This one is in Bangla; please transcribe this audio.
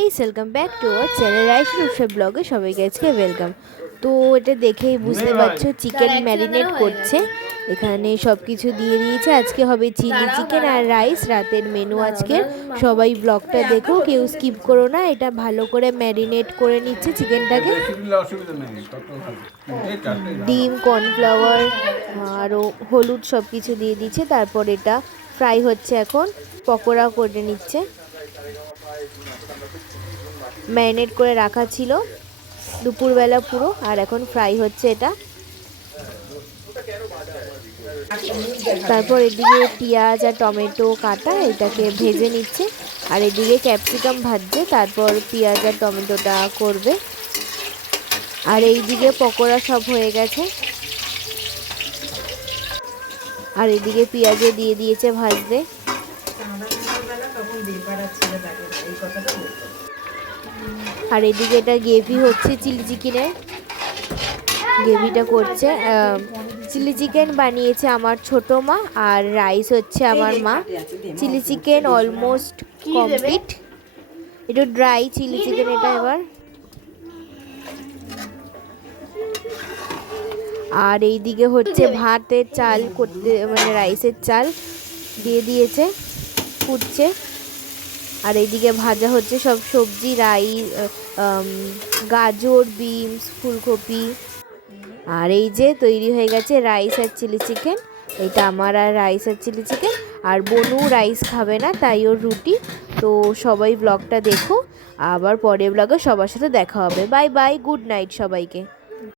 Guys, welcome back to our channel rice উৎসব ব্লগে সবাইকে আজকে ওয়েলকাম। তো এটা দেখেই বুঝতে পারছো চিকেন ম্যারিনেট করছে। এখানে সব কিছু দিয়ে দিয়েছে। আজকে হবে চিলি চিকেন আর রাইস, রাতের মেনু আজকে। সবাই ব্লগটা দেখো, কেউ স্কিপ করো না। এটা ভালো করে ম্যারিনেট করে নিচ্ছে চিকেনটাকে। ডিম, কর্নফ্লাওয়ার আরও হলুদ সব কিছু দিয়ে দিচ্ছে। তারপর এটা ফ্রাই হচ্ছে, এখন পকোড়া করে নিচ্ছে। ম্যারিনেট করে রাখা ছিল দুপুরবেলা পুরো, আর এখন ফ্রাই হচ্ছে এটা। তারপর এদিকে পেঁয়াজ আর টমেটো কাটা, এটাকে ভেজে নিচ্ছে। আর এদিকে ক্যাপসিকাম ভাজছে, তারপর পেঁয়াজ আর টমেটোটা করবে। আর এইদিকে পকোড়া সব হয়ে গেছে। আর এদিকে পেঁয়াজও দিয়ে দিয়েছে ভাজতে। আর এদিকে এটা গ্রেভি হচ্ছে চিলি চিকেনের। গ্রেভিটা করছে। চিলি চিকেন বানিয়েছে আমার ছোট মা, আর রাইস হচ্ছে আমার মা। Chilli chicken almost complete. একটু ড্রাই চিলি চিকেন এটা এবার। আর এইদিকে হচ্ছে ভাতের চাল করতে, মানে রাইসের চাল দিয়ে দিয়েছে, ফুটছে। আর এইদিকে ভাজা হচ্ছে সব সবজি, গাজর, বিনস, ফুলকপি। আর এই যে তৈরি হয়ে গেছে রাইস আর চিলি চিকেন। এটা আমার আর রাইস আর চিলি চিকেন। আর বনু রাইস খাবে না, তাই ওর রুটি। তো সবাই ব্লগটা দেখো, আবার পরের ব্লগে সবার সাথে দেখা হবে। বাই বাই, গুড নাইট সবাইকে।